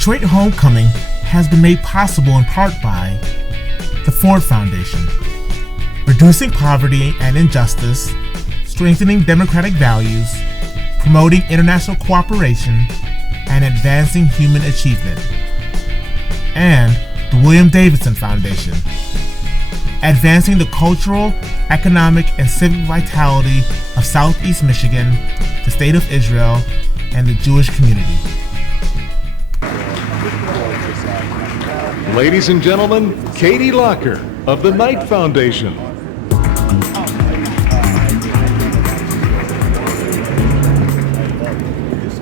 Detroit Homecoming has been made possible in part by the Ford Foundation, reducing poverty and injustice, strengthening democratic values, promoting international cooperation, and advancing human achievement, and the William Davidson Foundation, advancing the cultural, economic, and civic vitality of Southeast Michigan, the State of Israel, and the Jewish community. Ladies and gentlemen, Katie Locker of the Knight Foundation.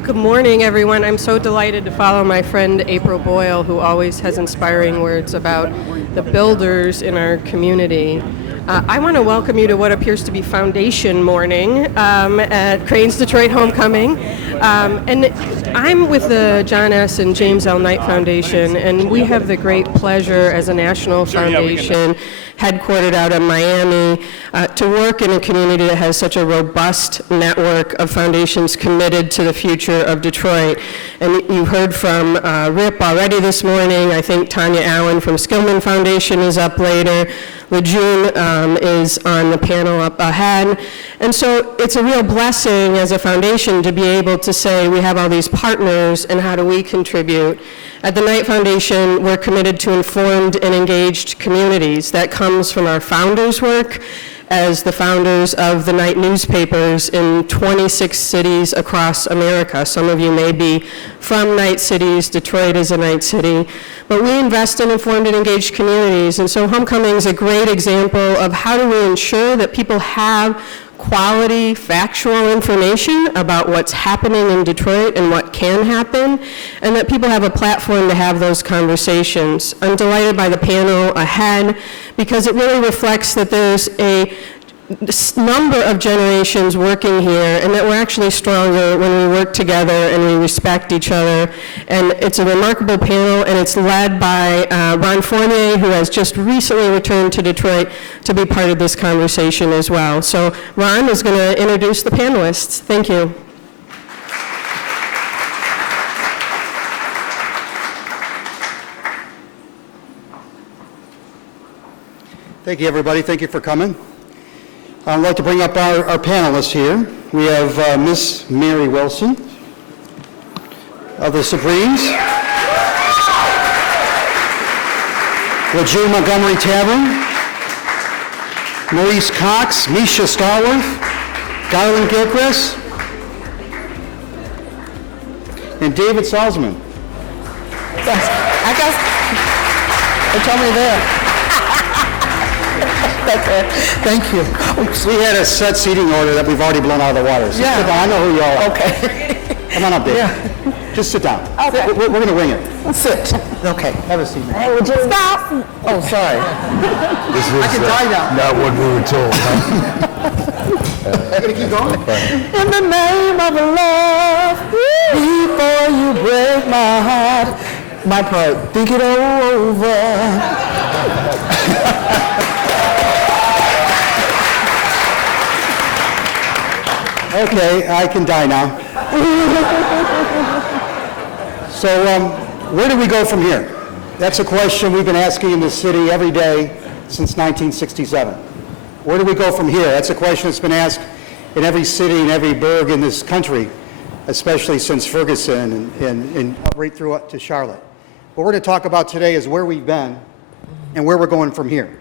Good morning, everyone. I'm so delighted to follow my friend April Boyle, who always has inspiring words about the builders in our community. I want to welcome you to what appears to be foundation morning at Crane's Detroit Homecoming. And I'm with the John S. and James L. Knight Foundation, and we have the great pleasure as a national foundation headquartered out of Miami to work in a community that has such a robust network of foundations committed to the future of Detroit. And you heard from Rip already this morning. I think Tanya Allen from Skillman Foundation is up later. Lejeune is on the panel up ahead. And so it's a real blessing as a foundation to be able to say we have all these partners and how do we contribute. At the Knight Foundation, we're committed to informed and engaged communities. That comes from our founders' work as the founders of the Knight newspapers in 26 cities across America. Some of you may be from Knight cities. Detroit is a Knight city. But we invest in informed and engaged communities. And so Homecoming is a great example of how do we ensure that people have quality, factual information about what's happening in Detroit and what can happen, and that people have a platform to have those conversations. I'm delighted by the panel ahead because it really reflects that there's a number of generations working here and that we're actually stronger when we work together and we respect each other. And it's a remarkable panel, and it's led by Ron Fournier, who has just recently returned to Detroit to be part of this conversation as well. So Ron is going to introduce the panelists. Thank you. Thank you, everybody. Thank you for coming. I'd like to bring up our panelists here. We have Miss Mary Wilson of the Supremes, Lejeune Montgomery Tabron, Maurice Cox, Misha Stallworth, Garlin Gilchrist, and David Salzman. I guess they told me there. Thank you. We had a set seating order that we've already blown out of the water. So Yeah. sit down. I know who you all are. Okay. Come on up, Dave. Yeah. Just sit down. Okay. We're going to wing it. Sit. Okay. Have a seat, man. Hey, would you stop? Oh, sorry. This was I can die now. not what we were told. Going to keep going? In the name of love, before you break my heart, my part, think it over. Okay, I can die now. So, where do we go from here? That's a question we've been asking in the city every day since 1967. Where do we go from here? That's a question that's been asked in every city and every burg in this country, especially since Ferguson and right through up to Charlotte. What we're going to talk about today is where we've been and where we're going from here.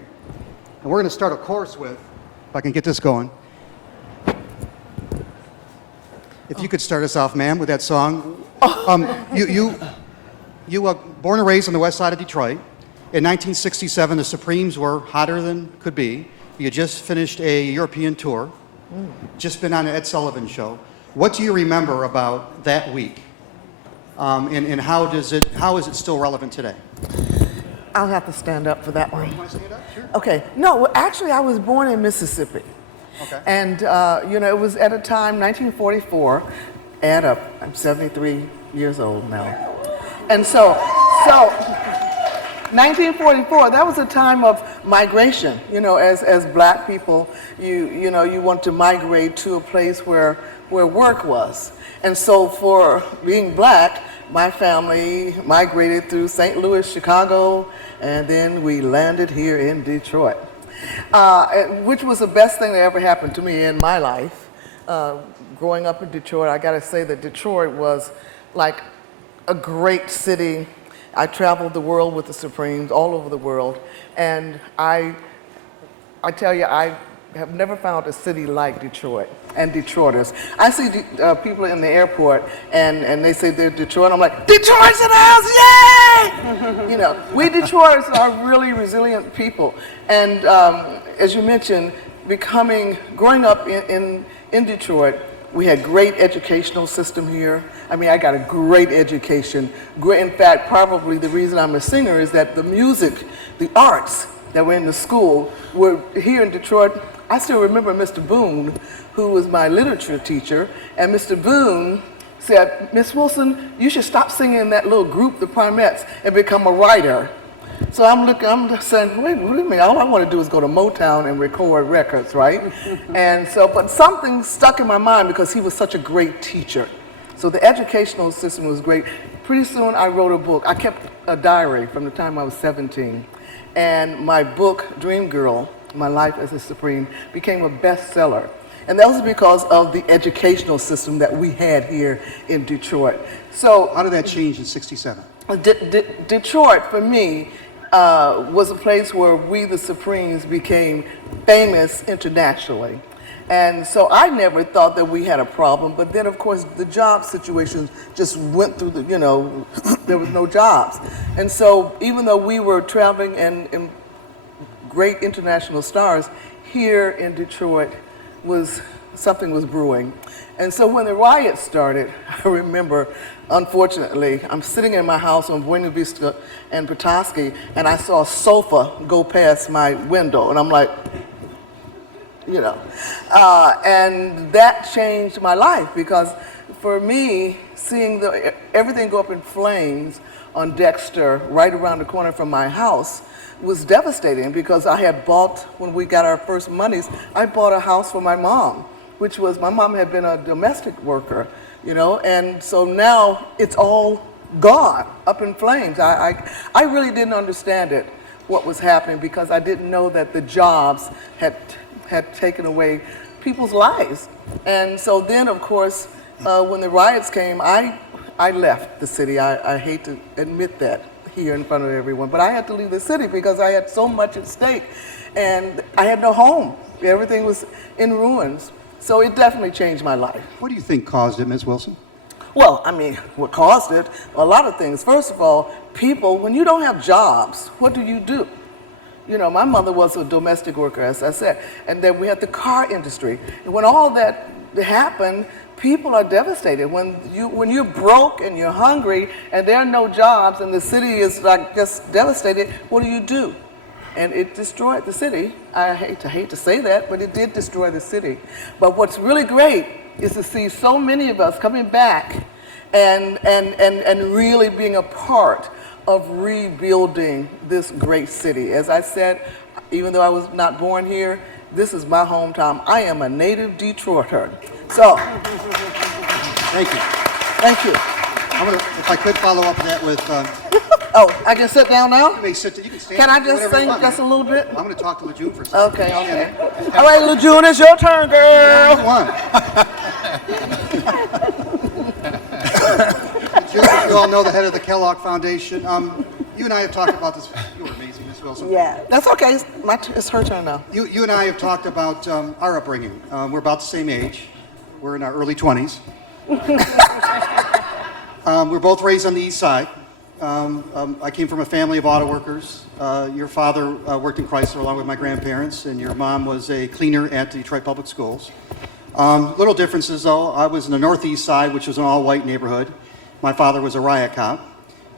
And we're going to start a course with, if I can get this going. If you could start us off, ma'am, with that song. You were born and raised on the west side of Detroit. In 1967, the Supremes were hotter than could be. You had just finished a European tour, just been on the Ed Sullivan Show. What do you remember about that week? And how is it still relevant today? I'll have to stand up for that one. You want to stand up? Sure. Okay. No, well, actually, I was born in Mississippi. Okay. And, it was at a time, 1944, add up, I'm 73 years old now. And so 1944, that was a time of migration. You know, as black people, you want to migrate to a place where work was. And so for being black, my family migrated through St. Louis, Chicago, and then we landed here in Detroit, which was the best thing that ever happened to me in my life. Growing up in Detroit, I gotta say that Detroit was like a great city. I traveled the world with the Supremes, all over the world, and I tell you, I have never found a city like Detroit and Detroiters. I see people in the airport and they say they're Detroit. I'm like, Detroit's in the house, yay! You know, we Detroiters are really resilient people. And as you mentioned, growing up in Detroit, we had great educational system here. I mean, I got a great education. In fact, probably the reason I'm a singer is that the music, the arts that were in the school were here in Detroit. I still remember Mr. Boone, who was my literature teacher, and Mr. Boone said, Miss Wilson, you should stop singing in that little group, the Primettes, and become a writer. So I'm saying, wait, what do you mean? All I want to do is go to Motown and record records, right? And so, but something stuck in my mind because he was such a great teacher. So the educational system was great. Pretty soon I wrote a book. I kept a diary from the time I was 17. And my book, Dream Girl, My Life as a Supreme, became a bestseller. And that was because of the educational system that we had here in Detroit. So How did that change in '67? Detroit, for me, was a place where we, the Supremes, became famous internationally. And so I never thought that we had a problem, but then of course the job situation just went through there was no jobs. And so even though we were traveling and great international stars, here in Detroit something was brewing. And so when the riots started, I remember, unfortunately, I'm sitting in my house on Buena Vista and Petoskey, and I saw a sofa go past my window, and I'm like, you know. And that changed my life, because for me, seeing everything go up in flames on Dexter, right around the corner from my house, was devastating, because I had bought, when we got our first monies, I bought a house for my mom, which was, my mom had been a domestic worker, you know, and so now it's all gone, up in flames. I really didn't understand it, what was happening, because I didn't know that the jobs had taken away people's lives. And so then, of course, when the riots came, I left the city. I hate to admit that here in front of everyone, but I had to leave the city because I had so much at stake, and I had no home. Everything was in ruins. So it definitely changed my life. What do you think caused it, Ms. Wilson? Well, I mean, what caused it? A lot of things. First of all, people, when you don't have jobs, what do? You know, my mother was a domestic worker, as I said, and then we had the car industry. And when all that happened, people are devastated. When you're broke and you're hungry and there are no jobs and the city is like just devastated, what do? And it destroyed the city. I hate to say that, but it did destroy the city. But what's really great is to see so many of us coming back and really being a part of rebuilding this great city. As I said, even though I was not born here, this is my hometown. I am a native Detroiter. So, Thank you. thank you. If I could follow up that with, Oh, I can sit down now? you may sit, you can stand. Can I do just whatever you sing want, just a man. little bit? I'm going to talk to Lejeune for a second. Okay, okay. All right, Lejeune, it's your turn, girl. Come on. Lejeune, as you all know, the head of the Kellogg Foundation. You and I have talked about this. You were amazing, Ms. Wilson. Yeah, that's okay. It's her turn now. You and I have talked about our upbringing. We're about the same age. We're in our early 20s. We're both raised on the East Side. I came from a family of auto workers. Your father worked in Chrysler along with my grandparents, and your mom was a cleaner at the Detroit Public Schools. Little differences, though. I was in the Northeast Side, which was an all-white neighborhood. My father was a riot cop.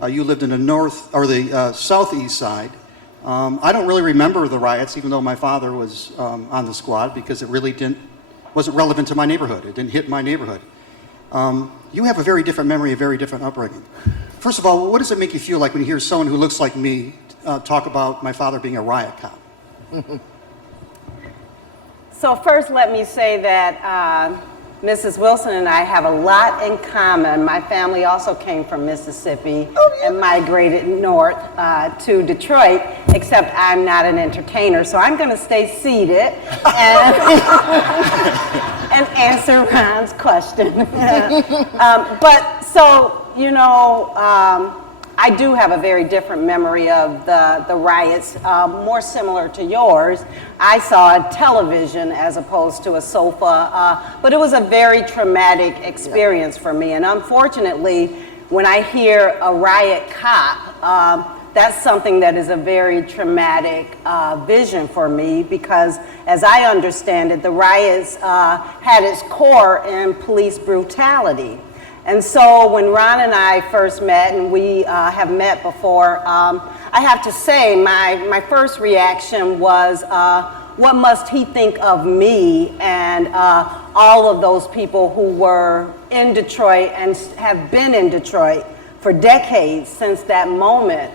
You lived in the Southeast Side. I don't really remember the riots, even though my father was on the squad, because it really wasn't relevant to my neighborhood. It didn't hit my neighborhood. You have a very different memory, a very different upbringing. First of all, what does it make you feel like when you hear someone who looks like me talk about my father being a riot cop? So first, let me say that Mrs. Wilson and I have a lot in common. My family also came from Mississippi and migrated north to Detroit, except I'm not an entertainer, so I'm going to stay seated and answer Ron's question. But so, you know, I do have a very different memory of the riots, more similar to yours. I saw a television as opposed to a sofa, but it was a very traumatic experience for me. And unfortunately, when I hear a riot cop, that's something that is a very traumatic vision for me, because as I understand it, the riots had its core in police brutality. And so when Ron and I first met, and we have met before, I have to say my first reaction was, what must he think of me and all of those people who were in Detroit and have been in Detroit for decades since that moment.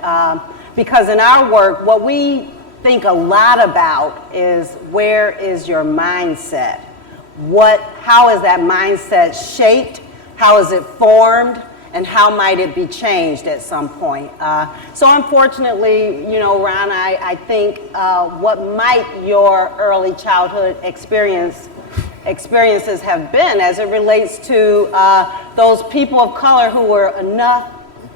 Because in our work, what we think a lot about is, where is your mindset? How is that mindset shaped? How is it formed, and how might it be changed at some point? So unfortunately, you know, Ron, I think what might your early childhood experiences have been as it relates to those people of color who were enough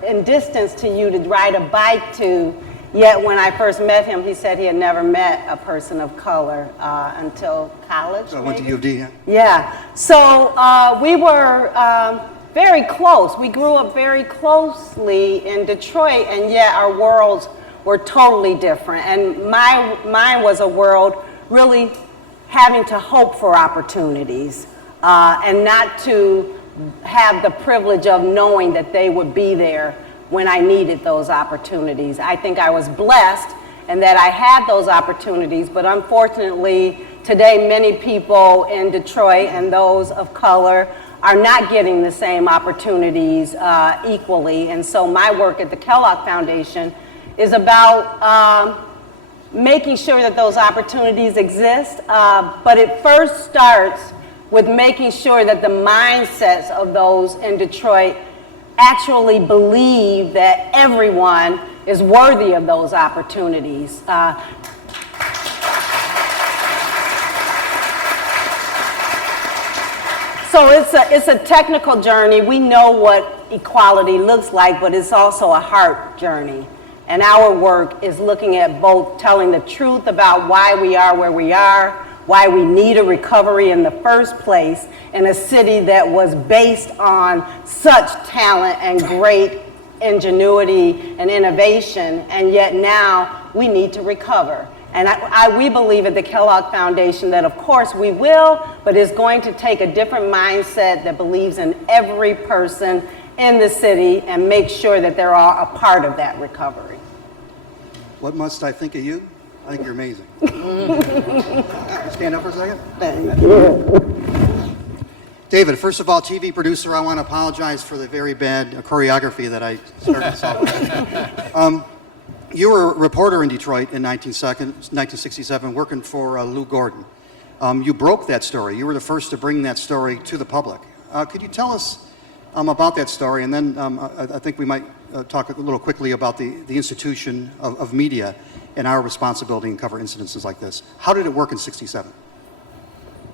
in distance to you to ride a bike to, yet when I first met him, he said he had never met a person of color until college. I went to U of D, yeah. Yeah, so we were very close. We grew up very closely in Detroit, and yet our worlds were totally different. And mine was a world really having to hope for opportunities and not to have the privilege of knowing that they would be there when I needed those opportunities. I think I was blessed in that I had those opportunities, but unfortunately, today many people in Detroit and those of color are not getting the same opportunities equally. And so my work at the Kellogg Foundation is about making sure that those opportunities exist, but it first starts with making sure that the mindsets of those in Detroit actually believe that everyone is worthy of those opportunities. So it's a technical journey. We know what equality looks like, but it's also a heart journey. And our work is looking at both telling the truth about why we are where we are, why we need a recovery in the first place in a city that was based on such talent and great ingenuity and innovation, and yet now we need to recover. And we believe at the Kellogg Foundation that of course we will, but it's going to take a different mindset that believes in every person in the city and make sure that they're all a part of that recovery. What must I think of you? I think you're amazing. Stand up for a second. Thank you. David, first of all, TV producer, I want to apologize for the very bad choreography that I started this off with. You were a reporter in Detroit in 1967, working for Lou Gordon. You broke that story. You were the first to bring that story to the public. Could you tell us about that story? And then I think we might talk a little quickly about the institution of media and our responsibility in cover incidences like this. How did it work in '67?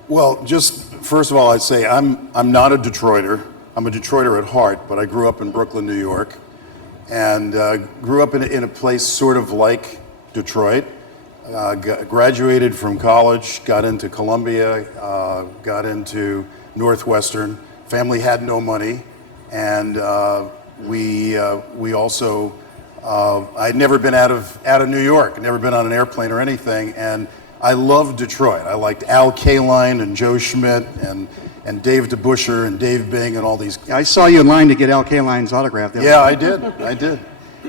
Well, just first of all, I'd say I'm not a Detroiter. I'm a Detroiter at heart, but I grew up in Brooklyn, New York, and grew up in a place sort of like Detroit. Graduated from college, got into Columbia, got into Northwestern. Family had no money, and we also. I'd never been out of New York, never been on an airplane or anything, and I loved Detroit. I liked Al Kaline and Joe Schmidt and Dave DeBuscher and Dave Bing and all these. I saw you in line to get Al Kaline's autograph. Yeah, I did.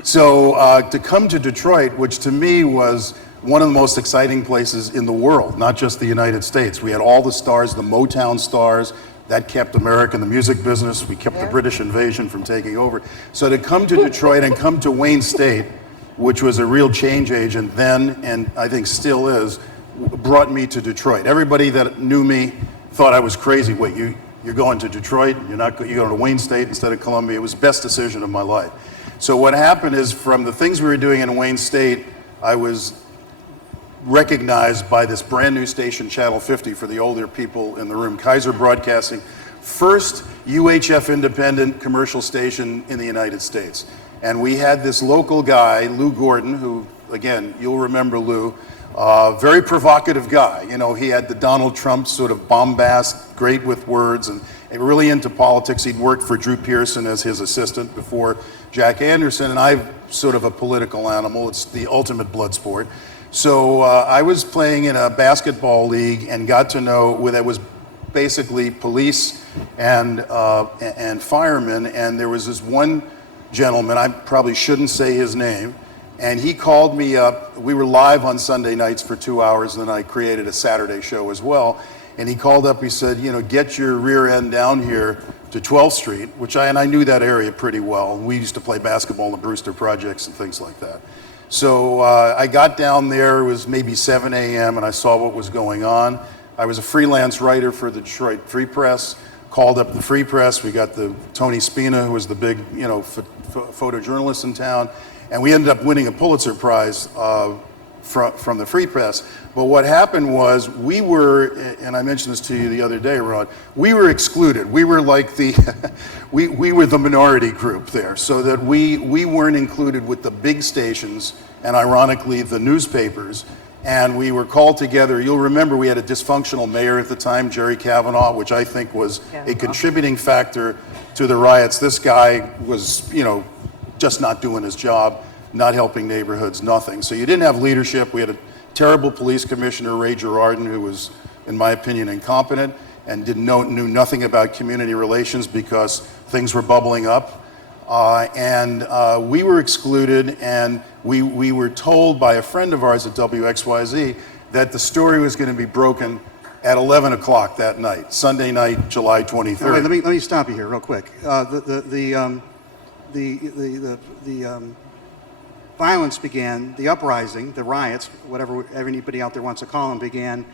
So to come to Detroit, which to me was one of the most exciting places in the world, not just the United States. We had all the stars, the Motown stars, That kept America in the music business. We kept the British invasion from taking over. So to come to Detroit and come to Wayne State, which was a real change agent then, and I think still is, brought me to Detroit. Everybody that knew me thought I was crazy. Wait, you're going to Detroit? You're going to Wayne State instead of Columbia? It was the best decision of my life. So what happened is, from the things we were doing in Wayne State, I was recognized by this brand new station, Channel 50, for the older people in the room, Kaiser Broadcasting, first UHF independent commercial station in the United States. And we had this local guy, Lou Gordon, who, again, you'll remember Lou, very provocative guy. You know, he had the Donald Trump sort of bombast, great with words, and really into politics. He'd worked for Drew Pearson as his assistant before Jack Anderson, and I'm sort of a political animal. It's the ultimate blood sport. So I was playing in a basketball league and got to know that was basically police and firemen, and there was this one gentleman, I probably shouldn't say his name, and he called me up. We were live on Sunday nights for 2 hours, and then I created a Saturday show as well. And he called up, he said, you know, get your rear end down here to 12th Street, and I knew that area pretty well. We used to play basketball in the Brewster Projects and things like that. So I got down there, it was maybe 7 a.m., and I saw what was going on. I was a freelance writer for the Detroit Free Press, called up the Free Press. We got the Tony Spina, who was the big, you know, photojournalist in town, and we ended up winning a Pulitzer Prize from the Free Press. But what happened was, we were, and I mentioned this to you the other day, Ron, we were excluded. We were like the, we were the minority group there, so that we weren't included with the big stations, and ironically, the newspapers. And we were called together. You'll remember we had a dysfunctional mayor at the time, Jerry Kavanaugh, which I think was a contributing factor to the riots. This guy was, you know, just not doing his job, not helping neighborhoods, nothing. So you didn't have leadership. We had a terrible police commissioner, Ray Girardin, who was, in my opinion, incompetent and knew nothing about community relations because things were bubbling up. We were excluded, and we were told by a friend of ours at WXYZ that the story was going to be broken at 11 o'clock that night, Sunday night, July 23rd. Wait, let me stop you here real quick. The violence began, the uprising, the riots, whatever anybody out there wants to call them, began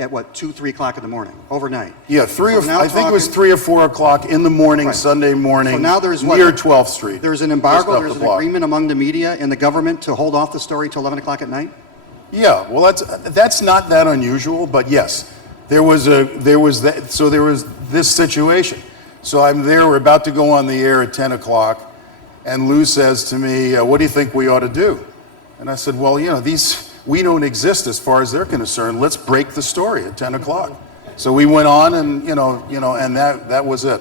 at what, 2, 3 o'clock in the morning, overnight? Yeah, I think it was 3 or 4 o'clock in the morning, right. Sunday morning, so now there's near 12th Street. There's an embargo, there's an agreement among the media and the government to hold off the story till 11 o'clock at night? Yeah, well, that's not that unusual, but yes, there was this situation. So I'm there, we're about to go on the air at 10 o'clock, and Lou says to me, what do you think we ought to do? And I said, well, you know, we don't exist as far as they're concerned. Let's break the story at 10 o'clock. So we went on, and and that was it.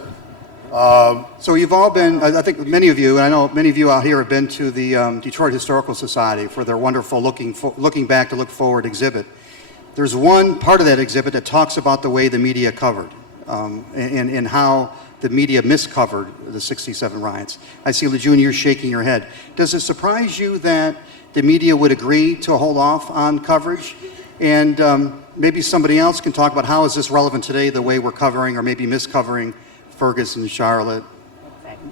So you've all been, I think many of you, and I know many of you out here have been to the Detroit Historical Society for their wonderful Looking Back to Look Forward exhibit. There's one part of that exhibit that talks about the way the media covered and how the media miscovered the 67 riots. I see, Lejeune, you're shaking your head. Does it surprise you that the media would agree to hold off on coverage? And maybe somebody else can talk about how is this relevant today, the way we're covering or maybe miscovering Ferguson, Charlotte,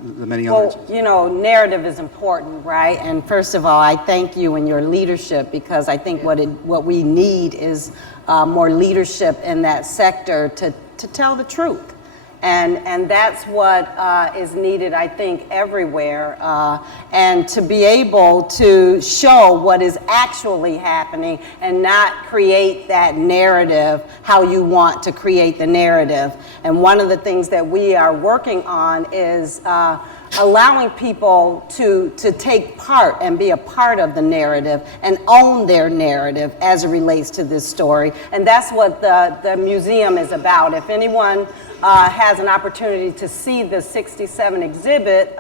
the many others. Well, you know, narrative is important, right? And first of all, I thank you and your leadership, because I think what we need is more leadership in that sector to tell the truth. And that's what is needed, I think, everywhere. And to be able to show what is actually happening and not create that narrative how you want to create the narrative. And one of the things that we are working on is allowing people to take part and be a part of the narrative and own their narrative as it relates to this story. And that's what the museum is about. If anyone has an opportunity to see the 67 exhibit,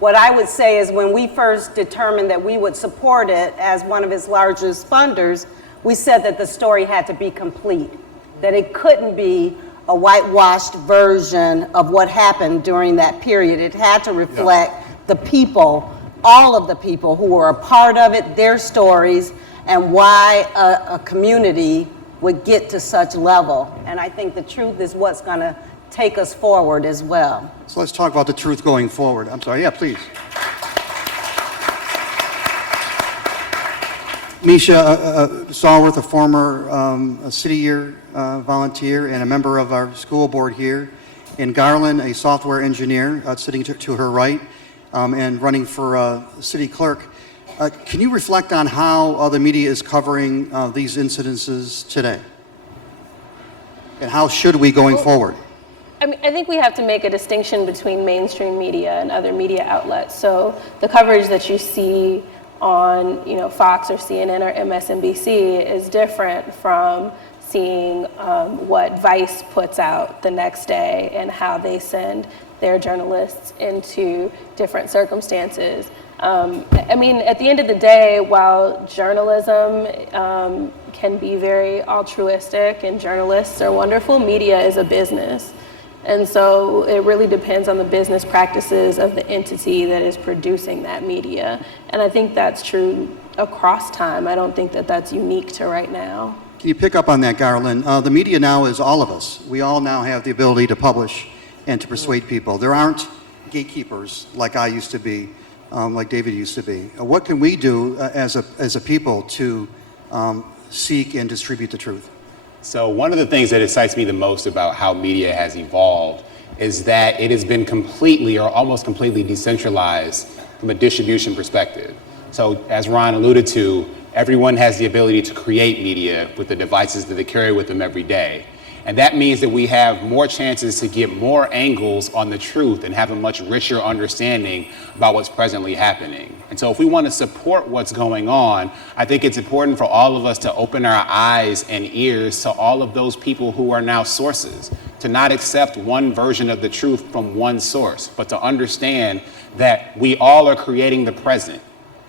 what I would say is when we first determined that we would support it as one of its largest funders, we said that the story had to be complete, that it couldn't be a whitewashed version of what happened during that period. It had to reflect the people, all of the people who were a part of it, their stories, and why a community would get to such level. And I think the truth is what's going to take us forward as well. So let's talk about the truth going forward. I'm sorry, yeah, please. Misha Stallworth, a former city year volunteer and a member of our school board here, and Garlin, a software engineer sitting to her right and running for city clerk. Can you reflect on how the media is covering these incidences today? And how should we going forward? I mean, I think we have to make a distinction between mainstream media and other media outlets. So the coverage that you see on, Fox or CNN or MSNBC is different from seeing what Vice puts out the next day and how they send their journalists into different circumstances. I mean, at the end of the day, while journalism can be very altruistic and journalists are wonderful, media is a business. And so it really depends on the business practices of the entity that is producing that media. And I think that's true across time. I don't think that that's unique to right now. Can you pick up on that, Garlin? The media now is all of us. We all now have the ability to publish and to persuade people. There aren't gatekeepers like I used to be, like David used to be. What can we do as a people to seek and distribute the truth? So one of the things that excites me the most about how media has evolved is that it has been completely or almost completely decentralized from a distribution perspective. So as Ron alluded to, everyone has the ability to create media with the devices that they carry with them every day. And that means that we have more chances to get more angles on the truth and have a much richer understanding about what's presently happening. And so if we want to support what's going on, I think it's important for all of us to open our eyes and ears to all of those people who are now sources, to not accept one version of the truth from one source, but to understand that we all are creating the present.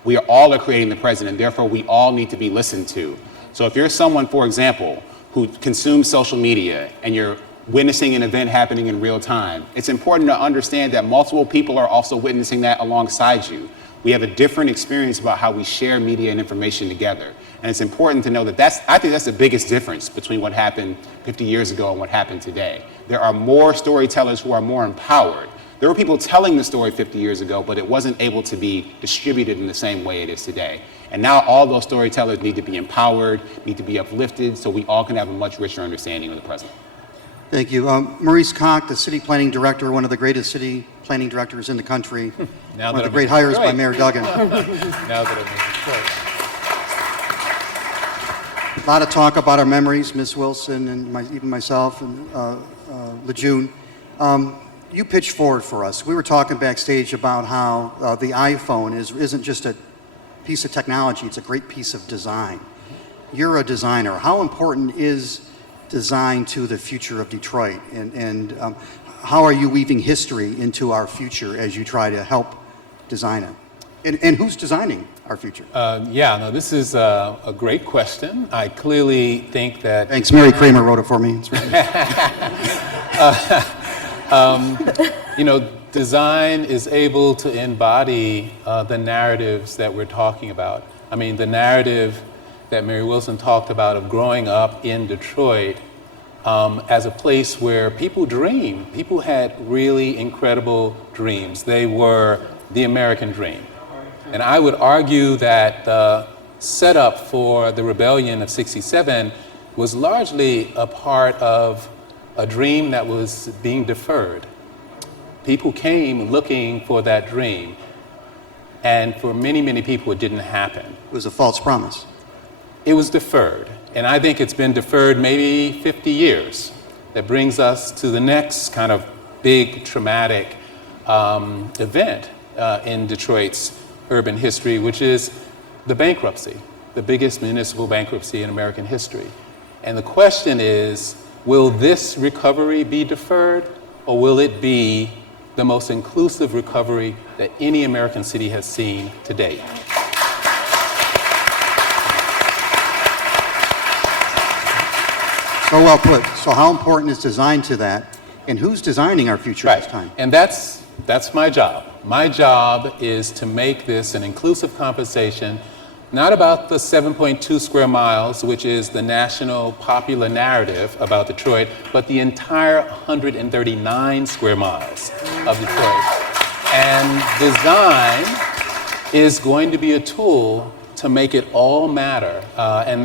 We all are creating the present, and therefore we all need to be listened to. So if you're someone, for example, who consumes social media and you're witnessing an event happening in real time, it's important to understand that multiple people are also witnessing that alongside you. We have a different experience about how we share media and information together. And it's important to know that I think that's the biggest difference between what happened 50 years ago and what happened today. There are more storytellers who are more empowered. There were people telling the story 50 years ago, but it wasn't able to be distributed in the same way it is today. And now all those storytellers need to be empowered, need to be uplifted, so we all can have a much richer understanding of the present. Thank you. Maurice, the city planning director, one of the greatest city planning directors in the country. One of the great hires by Mayor Duggan. Now that I'm A lot of talk about our memories, Ms. Wilson and even myself and Lejeune. You pitched forward for us. We were talking backstage about how the iPhone isn't just a piece of technology, it's a great piece of design. You're a designer. How important is design to the future of Detroit? And how are you weaving history into our future as you try to help design it? And who's designing our future? This is a great question. I clearly think that... Thanks, Mary Kramer wrote it for me. Design is able to embody the narratives that we're talking about. I mean, the narrative that Mary Wilson talked about of growing up in Detroit as a place where people dream. People had really incredible dreams. They were the American dream. And I would argue that the setup for the rebellion of '67 was largely a part of a dream that was being deferred. People came looking for that dream, and for many, many people it didn't happen. It was a false promise. It was deferred, and I think it's been deferred maybe 50 years. That brings us to the next kind of big traumatic event in Detroit's urban history, which is the bankruptcy, the biggest municipal bankruptcy in American history. And the question is, will this recovery be deferred, or will it be the most inclusive recovery that any American city has seen to date? So well put. So how important is design to that? And who's designing our future this time? And that's my job. My job is to make this an inclusive conversation not about the 7.2 square miles, which is the national popular narrative about Detroit, but the entire 139 square miles of Detroit. And design is going to be a tool to make it all matter. And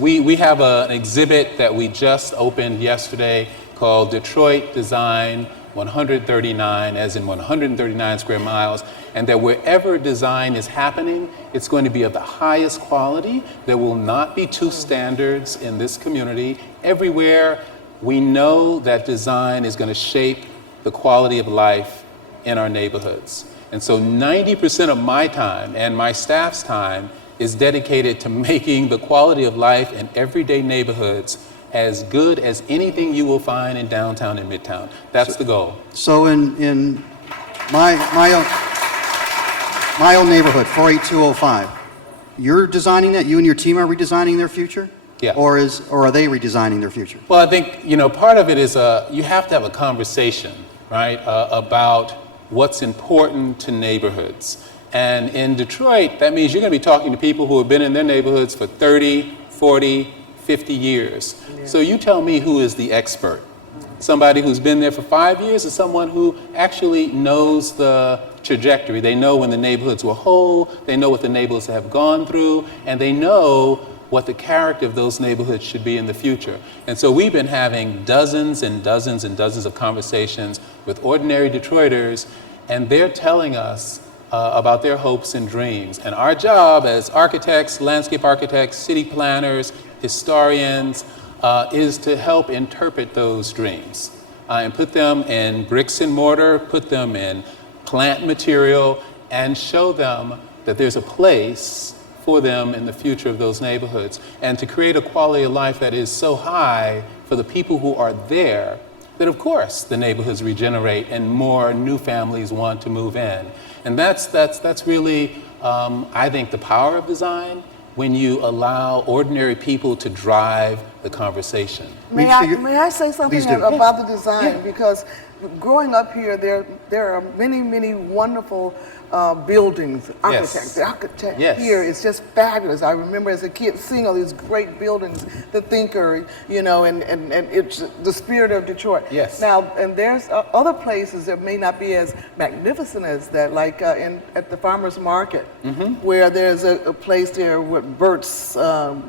we have an exhibit that we just opened yesterday called Detroit Design 139, as in 139 square miles, and that wherever design is happening, it's going to be of the highest quality. There will not be two standards in this community. Everywhere, we know that design is going to shape the quality of life in our neighborhoods. And so 90% of my time and my staff's time is dedicated to making the quality of life in everyday neighborhoods as good as anything you will find in downtown and midtown. That's the goal. So in my own neighborhood, 48205, you're designing that? You and your team are redesigning their future? Yeah. Or are they redesigning their future? Well, I think, part of it is you have to have a conversation, right, about what's important to neighborhoods. And in Detroit, that means you're going to be talking to people who have been in their neighborhoods for 30, 40, 50 years. Yeah. So you tell me who is the expert. Somebody who's been there for 5 years or someone who actually knows the trajectory. They know when the neighborhoods were whole, they know what the neighborhoods have gone through, and they know what the character of those neighborhoods should be in the future. And so we've been having dozens and dozens and dozens of conversations with ordinary Detroiters, and they're telling us about their hopes and dreams. And our job as architects, landscape architects, city planners, historians, is to help interpret those dreams and put them in bricks and mortar, put them in plant material, and show them that there's a place for them in the future of those neighborhoods, and to create a quality of life that is so high for the people who are there that, of course, the neighborhoods regenerate and more new families want to move in. And that's really, I think, the power of design, when you allow ordinary people to drive the conversation. May I say something about the design? Yeah. Because growing up here, there are many, many wonderful buildings, architects. Yes. The architect Yes. here is just fabulous. I remember as a kid seeing all these great buildings, the Thinker, and it's the spirit of Detroit. Yes. Now, and there's other places that may not be as magnificent as that, like at the farmer's market, where there's a place there with Bert's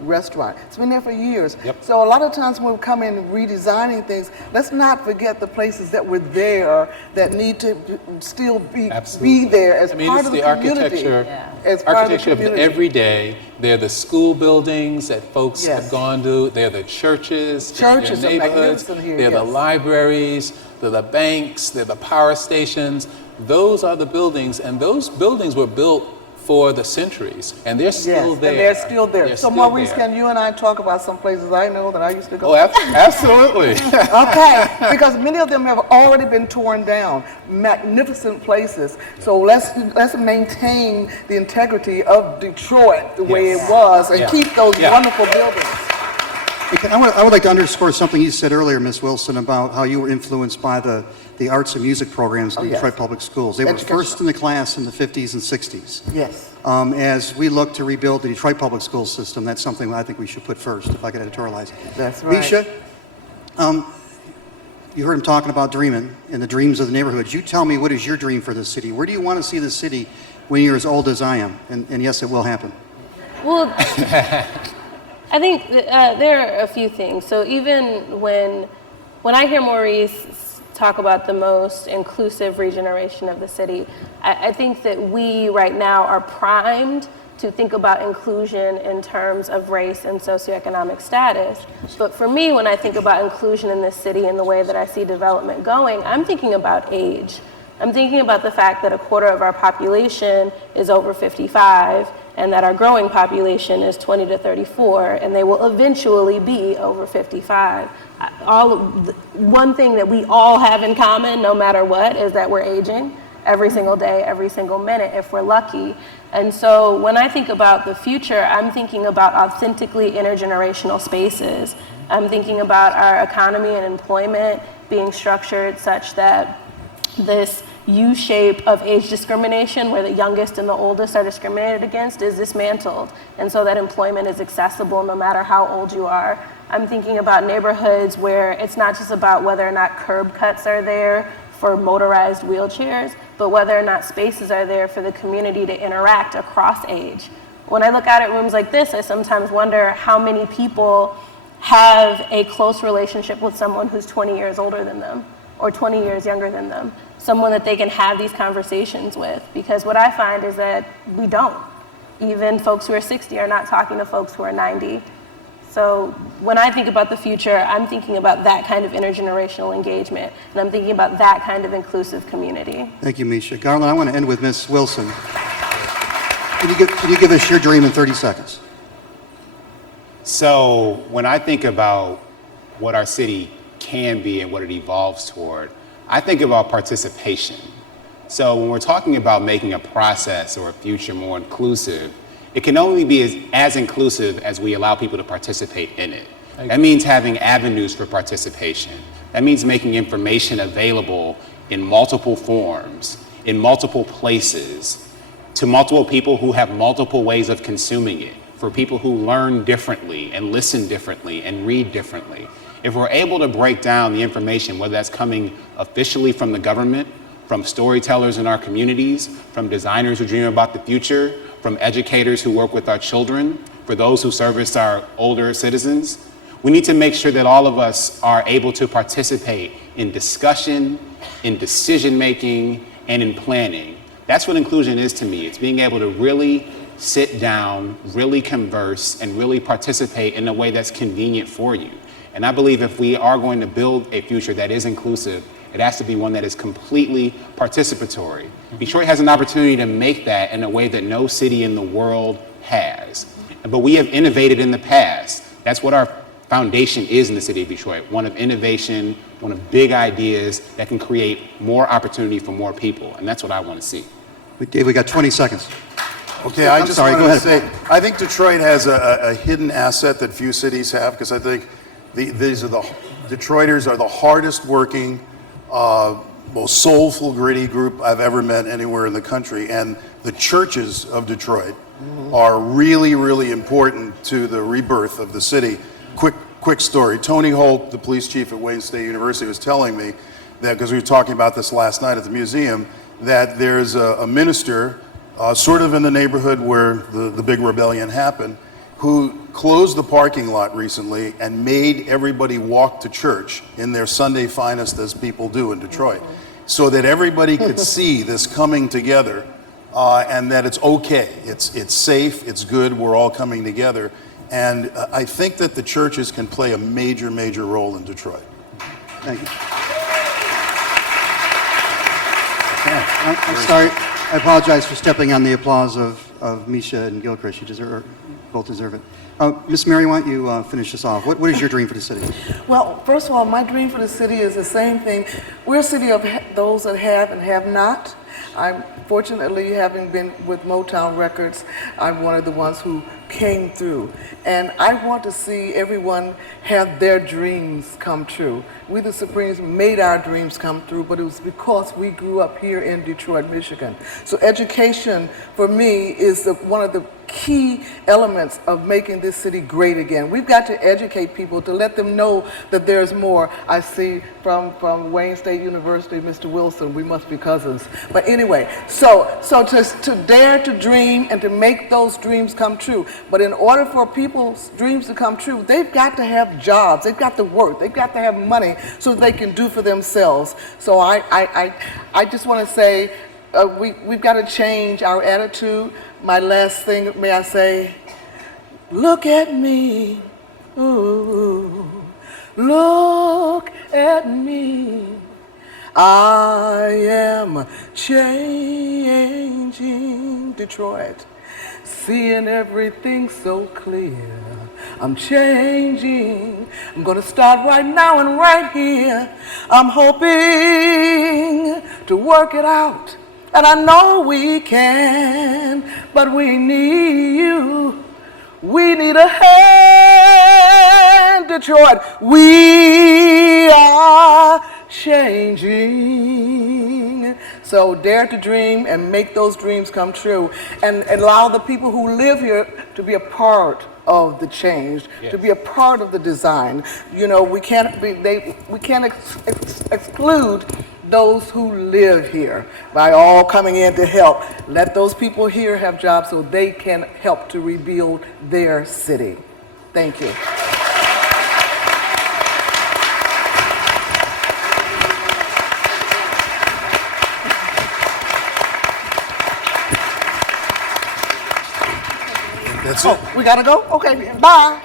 restaurant. It's been there for years. Yep. So a lot of times when we come in redesigning things, let's not forget the places that were there that need to still be there as part of the community. Architecture of the everyday. They're the school buildings that folks have gone to. They're the churches in their neighborhoods. They're the libraries. They're the banks. They're the power stations. Those are the buildings, and those buildings were built for the centuries, and they're still there. And they're still there. So Maurice, there. can you and I talk about some places I know that I used to go? Oh, absolutely. Okay, because many of them have already been torn down. Magnificent places. So let's maintain the integrity of Detroit the way it was, and keep those wonderful buildings. I would like to underscore something you said earlier, Ms. Wilson, about how you were influenced by the arts and music programs in the Detroit Public Schools. They were first in the class in the 50s and 60s. Yes. As we look to rebuild the Detroit Public School system, that's something I think we should put first, if I could editorialize. That's right. Misha, you heard him talking about dreaming and the dreams of the neighborhoods. You tell me, what is your dream for this city? Where do you want to see the city when you're as old as I am? And yes, it will happen. Well, I think there are a few things. So even when I hear Maurice talk about the most inclusive regeneration of the city, I think that we right now are primed to think about inclusion in terms of race and socioeconomic status. But for me, when I think about inclusion in this city and the way that I see development going, I'm thinking about age. I'm thinking about the fact that a quarter of our population is over 55, and that our growing population is 20 to 34, and they will eventually be over 55. One thing that we all have in common, no matter what, is that we're aging every single day, every single minute, if we're lucky. And so when I think about the future, I'm thinking about authentically intergenerational spaces. I'm thinking about our economy and employment being structured such that this U-shape of age discrimination where the youngest and the oldest are discriminated against is dismantled, and so that employment is accessible no matter how old you are. I'm thinking about neighborhoods where it's not just about whether or not curb cuts are there for motorized wheelchairs, but whether or not spaces are there for the community to interact across age. When I look out at rooms like this, I sometimes wonder how many people have a close relationship with someone who's 20 years older than them or 20 years younger than them, someone that they can have these conversations with. Because what I find is that we don't. Even folks who are 60 are not talking to folks who are 90. So when I think about the future, I'm thinking about that kind of intergenerational engagement, and I'm thinking about that kind of inclusive community. Thank you, Misha. Garlin, I want to end with Ms. Wilson. Can you give us your dream in 30 seconds? So when I think about what our city can be and what it evolves toward, I think about participation. So when we're talking about making a process or a future more inclusive, it can only be as inclusive as we allow people to participate in it. That means having avenues for participation. That means making information available in multiple forms, in multiple places, to multiple people who have multiple ways of consuming it, for people who learn differently and listen differently and read differently. If we're able to break down the information, whether that's coming officially from the government, from storytellers in our communities, from designers who dream about the future, from educators who work with our children, for those who service our older citizens, we need to make sure that all of us are able to participate in discussion, in decision-making, and in planning. That's what inclusion is to me. It's being able to really sit down, really converse, and really participate in a way that's convenient for you. And I believe if we are going to build a future that is inclusive, it has to be one that is completely participatory. Detroit has an opportunity to make that in a way that no city in the world has. But we have innovated in the past. That's what our foundation is in the city of Detroit, one of innovation, one of big ideas that can create more opportunity for more people. And that's what I want to see. Dave, we got 20 seconds. Okay, I just wanted to say, I think Detroit has a hidden asset that few cities have, because I think Detroiters are the hardest working, most soulful, gritty group I've ever met anywhere in the country. And the churches of Detroit are really, really important to the rebirth of the city. Quick story. Tony Holt, the police chief at Wayne State University, was telling me that, because we were talking about this last night at the museum, that there's a minister sort of in the neighborhood where the big rebellion happened, who closed the parking lot recently and made everybody walk to church in their Sunday finest, as people do in Detroit, so that everybody could see this coming together, and that it's okay, it's safe, it's good, we're all coming together. And I think that the churches can play a major, major role in Detroit. Thank you. I'm sorry. I apologize for stepping on the applause of Misha and Gilchrist. You both deserve it. Miss Mary, why don't you finish this off? What is your dream for the city? Well, first of all, my dream for the city is the same thing. We're a city of those that have and have not. I'm fortunately, having been with Motown Records, I'm one of the ones who came through. And I want to see everyone have their dreams come true. We, the Supremes, made our dreams come through, but it was because we grew up here in Detroit, Michigan. So education, for me, is one of the key elements of making this city great again. We've got to educate people to let them know that there's more. I see from Wayne State University, Mr. Wilson, we must be cousins. But anyway, so to dare to dream and to make those dreams come true. But in order for people's dreams to come true, they've got to have jobs, they've got to work, they've got to have money so that they can do for themselves. So I just want to say, we've got to change our attitude. My last thing, may I say, look at me, ooh, look at me. I am changing Detroit, seeing everything so clear. I'm changing. I'm gonna start right now and right here. I'm hoping to work it out. And I know we can, but we need you. We need a hand, Detroit. We are changing. So dare to dream and make those dreams come true, and allow the people who live here to be a part of the change, to be a part of the design. You know, we can't exclude those who live here by all coming in to help. Let those people here have jobs so they can help to rebuild their city. Thank you. That's it. We gotta go? Okay, bye.